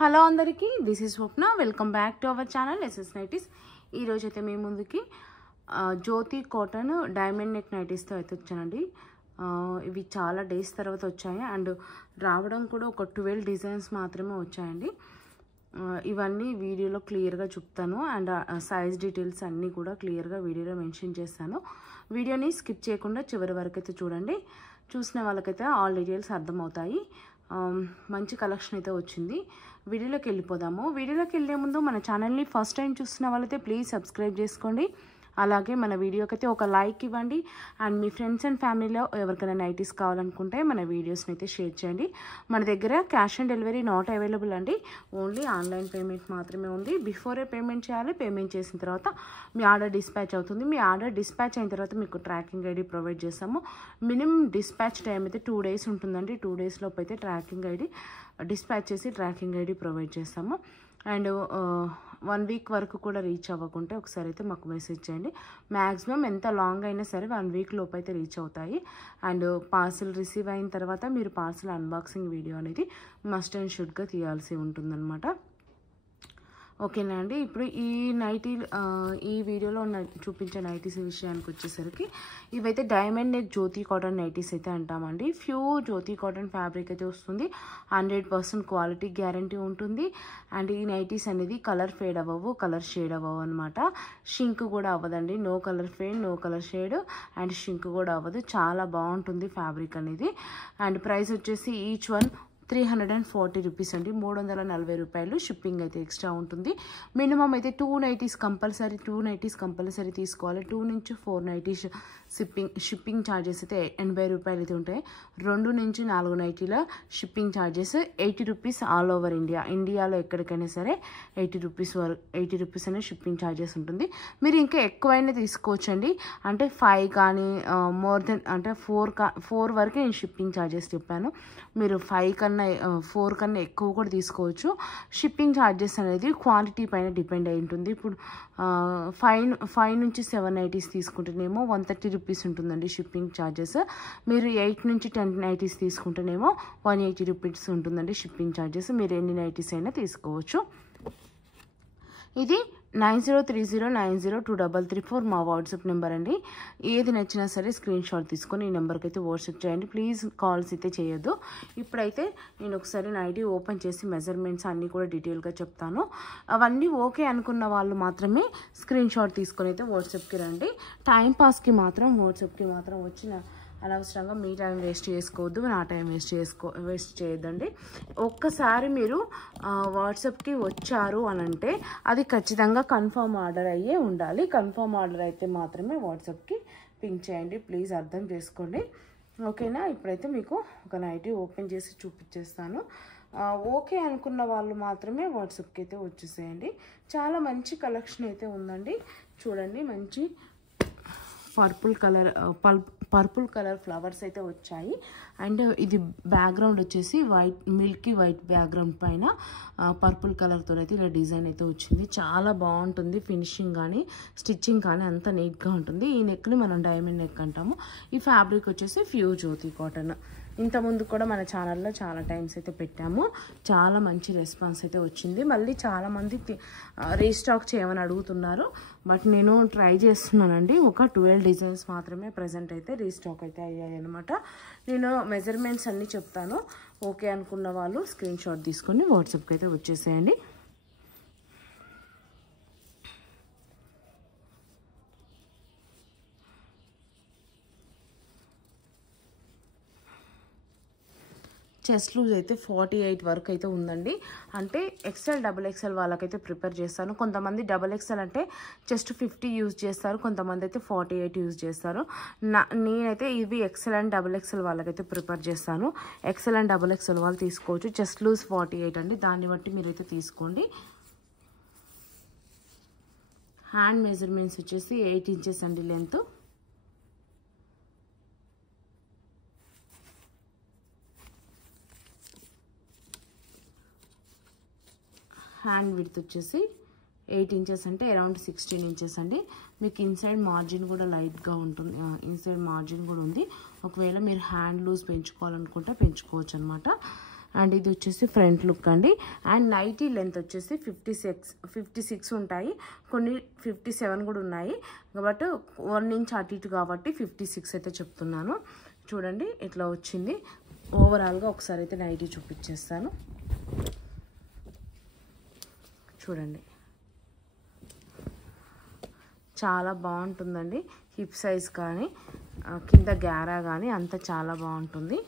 Hello అందరికీ, this is Swapna. Welcome back to our channel SS nighties. ఈరోజు అయితే మీ ముందుకి జ్యోతి కాటన్ డైమండ్ నెక్ నైటీస్తో అయితే వచ్చానండి. ఇవి చాలా డేస్ తర్వాత వచ్చాయి అండ్ రావడం కూడా ఒక 12 డిజైన్స్ మాత్రమే వచ్చాయండి. ఇవన్నీ వీడియోలో క్లియర్గా చెప్తాను అండ్ సైజ్ డీటెయిల్స్ అన్నీ కూడా క్లియర్గా వీడియోలో మెన్షన్ చేస్తాను. వీడియోని స్కిప్ చేయకుండా చివరి వరకు అయితే చూడండి. చూసిన వాళ్ళకైతే ఆల్ డీటెయిల్స్ అర్థమవుతాయి. మంచి కలెక్షన్ అయితే వచ్చింది. వీడియోలోకి వెళ్ళిపోదాము. వీడియోలోకి వెళ్ళే ముందు మన ఛానల్ని ఫస్ట్ టైం చూస్తున్న వాళ్ళైతే ప్లీజ్ సబ్స్క్రైబ్ చేసుకోండి. అలాగే మన వీడియోకి అయితే ఒక లైక్ ఇవ్వండి అండ్ మీ ఫ్రెండ్స్ అండ్ ఫ్యామిలీలో ఎవరికైనా నైటీస్ కావాలనుకుంటే మన వీడియోస్ని అయితే షేర్ చేయండి. మన దగ్గర cash on delivery not available అండి. ఓన్లీ ఆన్లైన్ పేమెంట్ మాత్రమే ఉంది. బిఫోరే పేమెంట్ చేయాలి. పేమెంట్ చేసిన తర్వాత మీ ఆర్డర్ డిస్పాచ్ అవుతుంది. మీ ఆర్డర్ డిస్పాచ్ అయిన తర్వాత మీకు ట్రాకింగ్ ఐడి ప్రొవైడ్ చేస్తాము. మినిమం డిస్పాచ్ టైం అయితే 2 days ఉంటుందండి. 2 days లోపు అయితే ట్రాకింగ్ ఐడి డిస్పాచ్ చేసి ట్రాకింగ్ ఐడి ప్రొవైడ్ చేస్తాము. అండ్ 1 week వరకు కూడా రీచ్ అవ్వకుంటే ఒకసారి అయితే మాకు మెసేజ్ చేయండి. మ్యాక్సిమం ఎంత లాంగ్ అయినా సరే 1 week లోపు అయితే రీచ్ అవుతాయి. అండ్ పార్సిల్ రిసీవ్ అయిన తర్వాత మీరు పార్సిల్ అన్బాక్సింగ్ వీడియో అనేది మస్ట్ అండ్ షుడ్గా తీయాల్సి ఉంటుందన్నమాట. ఓకేనా అండి. ఇప్పుడు ఈ వీడియోలో చూపించే నైటీస్ విషయానికి వచ్చేసరికి ఇవైతే diamond neck Jyothi cotton nighties అయితే అంటామండి. ప్యూర్ జ్యోతి కాటన్ ఫ్యాబ్రిక్ అయితే వస్తుంది. 100% క్వాలిటీ గ్యారంటీ ఉంటుంది. అండ్ ఈ నైటీస్ అనేది కలర్ ఫేడ్ అవ్వవు, కలర్ షేడ్ అవ్వవు అనమాట. షింక్ కూడా అవ్వదండి. No colour fade, no colour shade and shrink కూడా అవ్వదు. చాలా బాగుంటుంది ఫ్యాబ్రిక్ అనేది. అండ్ ప్రైస్ వచ్చేసి ఈచ్ వన్ 340 రూపీస్ అండి. 340 రూపాయలు. షిప్పింగ్ అయితే ఎక్స్ట్రా ఉంటుంది. మినిమం అయితే 2 నైటీస్ కంపల్సరీ తీసుకోవాలి. 2 నుంచి 4 నైటీస్ షిప్పింగ్ ఛార్జెస్ అయితే 80 రూపాయలు అయితే ఉంటాయి. 2 నుంచి 4 నైటీల shipping charges 80 rupees all over India. ఇండియాలో ఎక్కడికైనా సరే 80 రూపీస్ అనే షిప్పింగ్ ఛార్జెస్ ఉంటుంది. మీరు ఇంకా ఎక్కువైనా తీసుకోవచ్చండి. అంటే 5 కానీ మోర్ దెన్ అంటే 4 వరకు నేను షిప్పింగ్ ఛార్జెస్ చెప్పాను. మీరు 4 కన్నా ఎక్కువ కూడా తీసుకోవచ్చు. షిప్పింగ్ ఛార్జెస్ అనేది క్వాంటిటీ పైన డిపెండ్ అయి ఉంటుంది. ఇప్పుడు 5 నుంచి 7 నైటీస్ తీసుకుంటేనేమో 130 రూపీస్ ఉంటుందండి షిప్పింగ్ ఛార్జెస్. మీరు 8 నుంచి 10 నైటీస్ తీసుకుంటేనేమో 180 రూపీస్ ఉంటుందండి షిప్పింగ్ ఛార్జెస్. మీరు ఎన్ని నైటీస్ అయినా తీసుకోవచ్చు. ఇది 9030902334 మా వాట్సాప్ నెంబర్ అండి. ఏది నచ్చినా సరే స్క్రీన్ షాట్ తీసుకొని ఈ నెంబర్కి అయితే వాట్సాప్ చేయండి. ప్లీజ్ కాల్స్ అయితే చేయొద్దు. ఇప్పుడైతే నేను ఒకసారి నైటీ ఓపెన్ చేసి మెజర్మెంట్స్ అన్నీ కూడా డీటెయిల్గా చెప్తాను. అవన్నీ ఓకే అనుకున్న వాళ్ళు మాత్రమే స్క్రీన్ షాట్ తీసుకొని అయితే వాట్సాప్కి రండి. టైంపాస్కి మాత్రం వాట్సాప్కి మాత్రం వచ్చిన అనవసరంగా మీ టైం వేస్ట్ చేసుకోవద్దు, నా టైం వేస్ట్ చేయొద్దండి. ఒక్కసారి మీరు వాట్సాప్కి వచ్చారు అని అంటే అది ఖచ్చితంగా కన్ఫర్మ్ ఆర్డర్ అయ్యే ఉండాలి. కన్ఫర్మ్ ఆర్డర్ అయితే మాత్రమే వాట్సాప్కి పింక్ చేయండి. ప్లీజ్ అర్థం చేసుకోండి. ఓకేనా. ఇప్పుడైతే మీకు ఒక నైటీ ఓపెన్ చేసి చూపించేస్తాను. ఓకే అనుకున్న వాళ్ళు మాత్రమే వాట్సాప్కి అయితే వచ్చేసేయండి. చాలా మంచి కలెక్షన్ అయితే ఉందండి. చూడండి, మంచి పర్పుల్ కలర్ ఫ్లవర్స్ అయితే వచ్చాయి. అండ్ ఇది బ్యాక్గ్రౌండ్ వచ్చేసి మిల్కీ వైట్ బ్యాక్గ్రౌండ్ పైన పర్పుల్ కలర్తో అయితే ఇలా డిజైన్ అయితే వచ్చింది. చాలా బాగుంటుంది. ఫినిషింగ్ కానీ స్టిచ్చింగ్ కానీ అంత నీట్గా ఉంటుంది. ఈ నెక్ని మనం డైమండ్ నెక్ అంటాము. ఈ ఫ్యాబ్రిక్ వచ్చేసి ప్యూర్ జ్యోతి కాటన్. ఇంతకుముందు కూడా మన ఛానల్లో చాలా టైమ్స్ అయితే పెట్టాము. చాలా మంచి రెస్పాన్స్ అయితే వచ్చింది. మళ్ళీ చాలామంది రీస్టాక్ చేయమని అడుగుతున్నారు. బట్ నేను ట్రై చేస్తున్నానండి. ఒక 12 డిజైన్స్ మాత్రమే ప్రజెంట్ అయితే రీస్టాక్ అయితే అయ్యాయి అనమాట. నేను మెజర్మెంట్స్ అన్నీ చెప్తాను. ఓకే అనుకున్న వాళ్ళు స్క్రీన్ షాట్ తీసుకొని వాట్సాప్కి అయితే వచ్చేసేయండి. చెస్ట్ లూజ్ అయితే 48 వరకు అయితే ఉందండి. అంటే XL XXL వాళ్ళకైతే ప్రిపేర్ చేస్తాను. కొంతమంది XXL అంటే జస్ట్ 50 యూజ్ చేస్తారు. కొంతమంది అయితే 48 యూజ్ చేస్తారు. నేనైతే ఇవి XL అండ్ XXL వాళ్ళకైతే ప్రిపేర్ చేస్తాను. XL అండ్ XXL వాళ్ళు తీసుకోవచ్చు. చెస్ట్ లూజ్ 48 అండి. దాన్ని బట్టి మీరైతే తీసుకోండి. హ్యాండ్ మెజర్మెంట్స్ వచ్చేసి 8 ఇంచెస్ అండి లెంత్. హ్యాండ్ విడ్త్ వచ్చేసి 8 ఇంచెస్ అంటే అరౌండ్ 16 ఇంచెస్ అండి. మీకు ఇన్సైడ్ మార్జిన్ కూడా లైట్గా ఉంటుంది. ఇన్సైడ్ మార్జిన్ కూడా ఉంది. ఒకవేళ మీరు హ్యాండ్ లూజ్ పెంచుకోవాలనుకుంటే పెంచుకోవచ్చు అనమాట. అండ్ ఇది వచ్చేసి ఫ్రంట్ లుక్ అండి. అండ్ నైటీ లెంత్ వచ్చేసి 56 ఉంటాయి, కొన్ని 57 కూడా ఉన్నాయి. బట్ 1 ఇంచ్ అటు ఇటు కాబట్టి 56 అయితే చెప్తున్నాను. చూడండి ఇట్లా వచ్చింది. ఓవరాల్గా ఒకసారి అయితే నైటీ చూపించేస్తాను. చూడండి చాలా బాగుంటుందండి. హిప్ సైజ్ కానీ కింద గ్యారా కానీ అంతా చాలా బాగుంటుంది.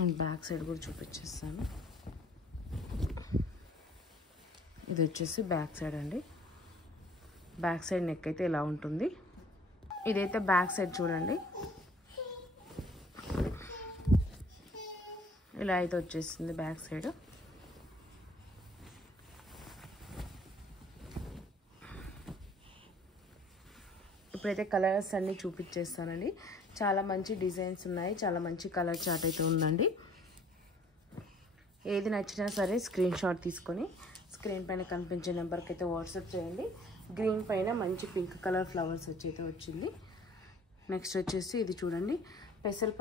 అండ్ బ్యాక్ సైడ్ కూడా చూపించేస్తాను. ఇది వచ్చేసి బ్యాక్ సైడ్ అండి. బ్యాక్ సైడ్ నెక్ అయితే ఇలా ఉంటుంది. ఇదైతే బ్యాక్ సైడ్ చూడండి, ఇలా అయితే వచ్చేసింది బ్యాక్ సైడ్. ఇప్పుడైతే కలర్స్ అన్నీ చూపించేస్తానండి. చాలా మంచి డిజైన్స్ ఉన్నాయి, చాలా మంచి కలర్ చార్ట్ అయితే ఉందండి. ఏది నచ్చినా సరే స్క్రీన్ షాట్ తీసుకొని స్క్రీన్ పైన కనిపించే నెంబర్కి అయితే వాట్సాప్ చేయండి. గ్రీన్ పైన మంచి పింక్ కలర్ ఫ్లవర్స్ వచ్చి అయితే వచ్చింది. నెక్స్ట్ వచ్చేసి ఇది చూడండి, పెసర్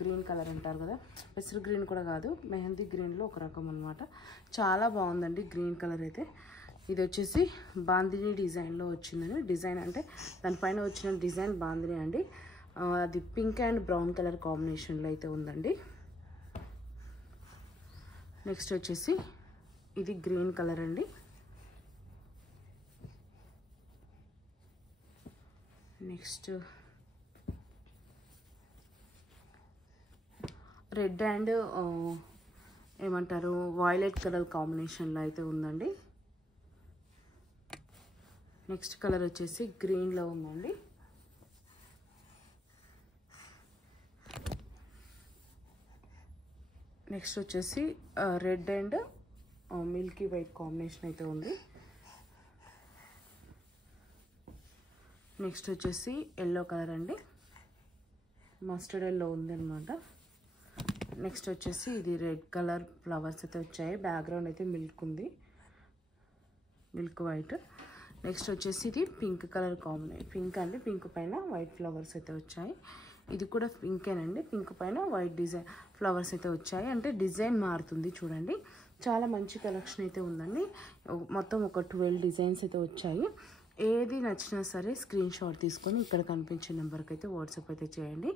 గ్రీన్ కలర్ అంటారు కదా, పెసర్ గ్రీన్ కూడా కాదు, మెహందీ గ్రీన్లో ఒక రకం అనమాట. చాలా బాగుందండి గ్రీన్ కలర్ అయితే. ఇది వచ్చేసి బాందిని డిజైన్లో వచ్చిందండి. డిజైన్ అంటే దానిపైన వచ్చిన డిజైన్ బాందిని అండి. అది పింక్ అండ్ బ్రౌన్ కలర్ కాంబినేషన్లో అయితే ఉందండి. నెక్స్ట్ వచ్చేసి ఇది గ్రీన్ కలర్ అండి. నెక్స్ట్ రెడ్ అండ్ ఏమంటారు వైలెట్ కలర్ కాంబినేషన్లో అయితే ఉందండి. నెక్స్ట్ కలర్ వచ్చేసి గ్రీన్లో ఉందండి. నెక్స్ట్ వచ్చేసి red and Milky white combination అయితే ఉంది. నెక్స్ట్ వచ్చేసి ఎల్లో కలర్ అండి, మస్టర్డ్ ఎల్లో ఉంది అనమాట. నెక్స్ట్ వచ్చేసి ఇది రెడ్ కలర్ ఫ్లవర్స్ అయితే వచ్చాయి. బ్యాక్గ్రౌండ్ అయితే మిల్క్ ఉంది, మిల్క్ వైట్. నెక్స్ట్ వచ్చేసి ఇది పింక్ కలర్ కాంబినేషన్, పింక్ అండి, పింక్ పైన వైట్ ఫ్లవర్స్ అయితే వచ్చాయి. ఇది కూడా పింకేనండి, పింక్ పైన వైట్ డిజైన్ ఫ్లవర్స్ అయితే వచ్చాయి. అంటే డిజైన్ మారుతుంది చూడండి. చాలా మంచి కలెక్షన్ అయితే ఉందండి. మొత్తం ఒక 12 డిజైన్స్ అయితే వచ్చాయి. ఏది నచ్చినా సరే స్క్రీన్ షాట్ తీసుకొని ఇక్కడ కనిపించే నెంబర్కి అయితే వాట్సాప్ అయితే చేయండి.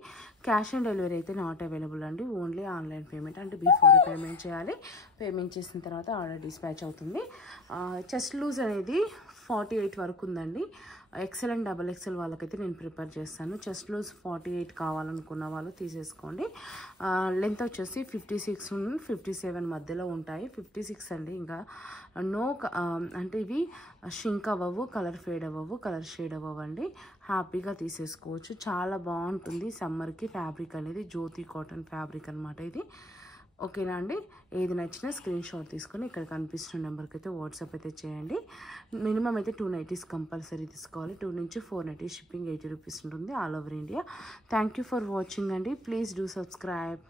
క్యాష్ ఆన్ డెలివరీ అయితే నాట్ అవైలబుల్ అండి, ఓన్లీ ఆన్లైన్ పేమెంట్. అంటే బిఫోర్ పేమెంట్ చేయాలి. పేమెంట్ చేసిన తర్వాత ఆర్డర్ డిస్పాచ్ అవుతుంది. చెస్ట్ లూజ్ అనేది 48 వరకు ఉందండి. ఎక్సెల్ అండ్ డబల్ ఎక్సెల్ వాళ్ళకైతే నేను ప్రిపేర్ చేస్తాను. చెస్ట్ లూజ్ 48 కావాలనుకున్న వాళ్ళు తీసేసుకోండి. లెంత్ వచ్చేసి 56 నుండి 57 మధ్యలో ఉంటాయి. 56 అండి. ఇంకా నో అంటే ఇవి షింక్ అవ్వవు, కలర్ ఫేడ్ అవ్వవు, కలర్ షేడ్ అవ్వవండి. హ్యాపీగా తీసేసుకోవచ్చు. చాలా బాగుంటుంది సమ్మర్కి. ఫ్యాబ్రిక్ అనేది జ్యోతి కాటన్ ఫ్యాబ్రిక్ అనమాట ఇది. ఓకేనా అండి. ఏది నచ్చినా స్క్రీన్ షాట్ తీసుకొని ఇక్కడ కనిపిస్తున్న నెంబర్కి అయితే వాట్సాప్ అయితే చేయండి. మినిమం అయితే 2 నైటీస్ కంపల్సరీ తీసుకోవాలి. 2 నుంచి 4 నైటీస్ షిప్పింగ్ 80 రూపీస్ ఉంటుంది all over India. Thank you for watching అండి. Please do subscribe.